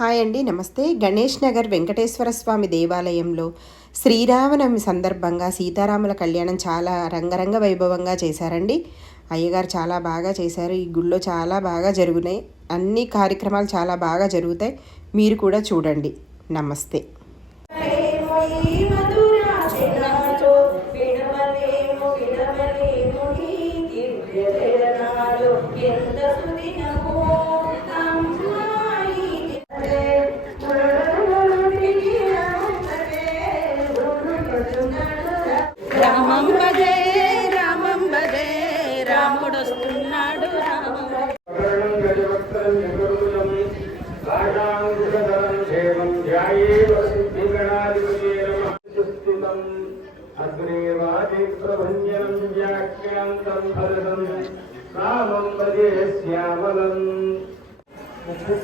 Hi అండి నమస్తే. గణేష్ నగర్ వెంకటేశ్వర స్వామి దేవాలయంలో శ్రీరామనవమి సందర్భంగా సీతారాముల కళ్యాణం చాలా రంగరంగ వైభవంగా చేశారండి. అయ్యగారు చాలా బాగా చేశారు. ఈ గుళ్ళో చాలా బాగా జరుగునాయి. అన్ని కార్యక్రమాలు చాలా బాగా జరుగుతాయి. మీరు కూడా చూడండి. నమస్తే.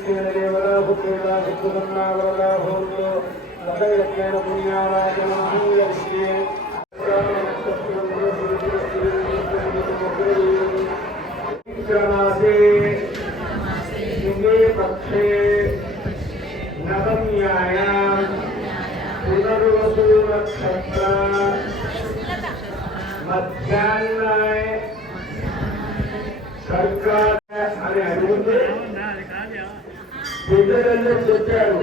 ಯಜ್ಞೇನೇ ವರ ಹುಕೇಲ ಸುಧನ್ನ ವರ ಹೋಗೋ ಲತ ಯಜ್ಞೇನ ಪುಣ್ಯಾರಾಜ ಮಹಾಯಶ್ರೀ पक्षे नवम्याया पुनर्वसु नक्षत्र मध्यान्नाय सर्कार अरे। अरुण పెద్దలల్లో చెప్పారు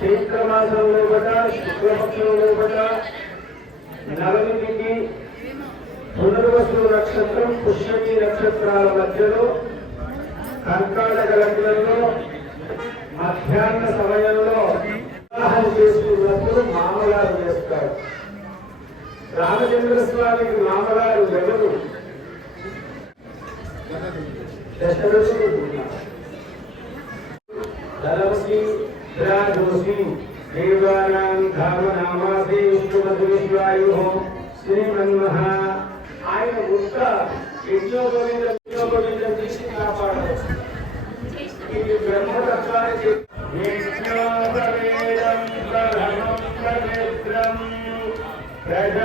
చైత్ర మాసంలో కూడా శుక్లపక్షంలో కూడా నలభైకి పునర్వసు నక్షత్రం పుష్యమి నక్షత్రాల మధ్యలో కర్కాటక లగ్నంలో మధ్యాహ్న సమయంలో వివాహం చేసుకున్నప్పుడు మామగారు చేస్తారు. రామచంద్ర స్వామికి మామగారు ఎవరు? దశరథుడు. ధనవసి రాజోసి దేవానాం ధామనామాసి విష్ణుమతి విశ్వాయు శ్రీమన్మహ ఆయన ఉత్త యజ్ఞోపవీతం యజ్ఞోపవీతం తీసి కాపాడారు ఇది బ్రహ్మతత్వానికి యజ్ఞోపవేదం ప్రథమం పవిత్రం ప్రజాపతే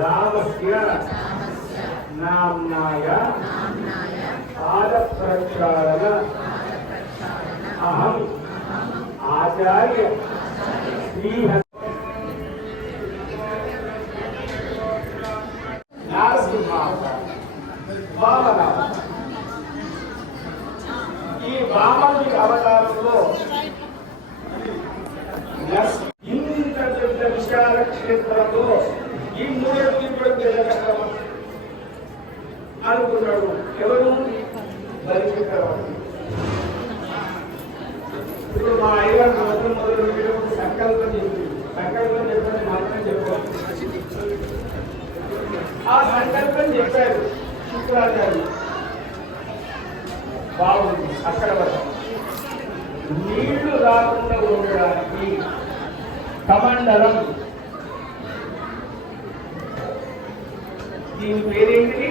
रामस्य नाम्नाय पादप्रक्षालन। अहम् आचार्य श्रीहरि। ఇంత పెద్ద విశాల క్షేత్రంలో ఈ కూడా అనుకున్నాడు ఎవరు ఇప్పుడు మా అయ్యగారు మొదలు మొదలు పెట్టినప్పుడు సంకల్పం చెప్పింది సంకల్పం చెప్పని మాత్రం ఆ సంకల్పం చెప్పారు శుక్రాచార్య ఉండడానికి కమండలం. దీని పేరేంటి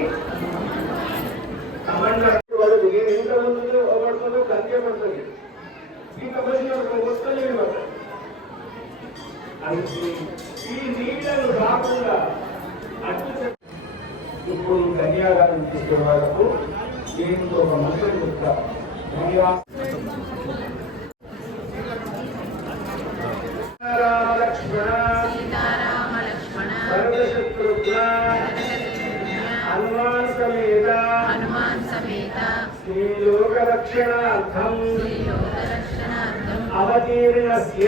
కమండలం. వాడు ఎంత ఉంటుందో పడుతుందో కంటే పడుతుంది దీంట్లో వచ్చిన వస్తలేదు ఈ నీళ్ళను రాకుండా అడ్డు ఇప్పుడు కన్యాదానం చేసే వాళ్ళకు దీంతో ఒక మంత్రం చెప్తా శ్రీలోక రక్షణార్థం యోగరక్షణార్థం అవతీర్ణస్య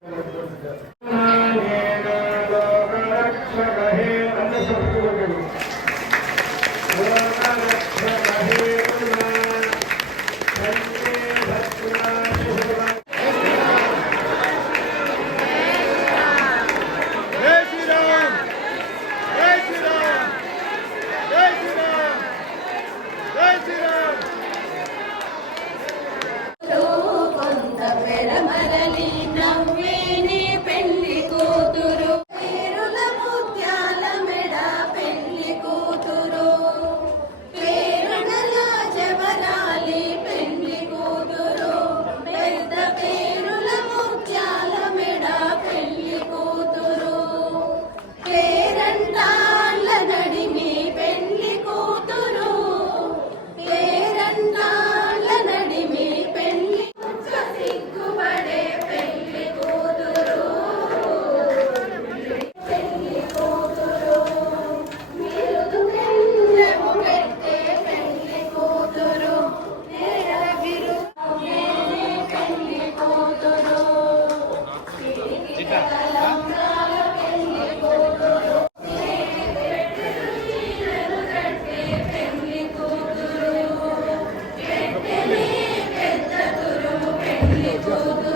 ಮರಮರಲಿ ನವ್ವೇ Thank you.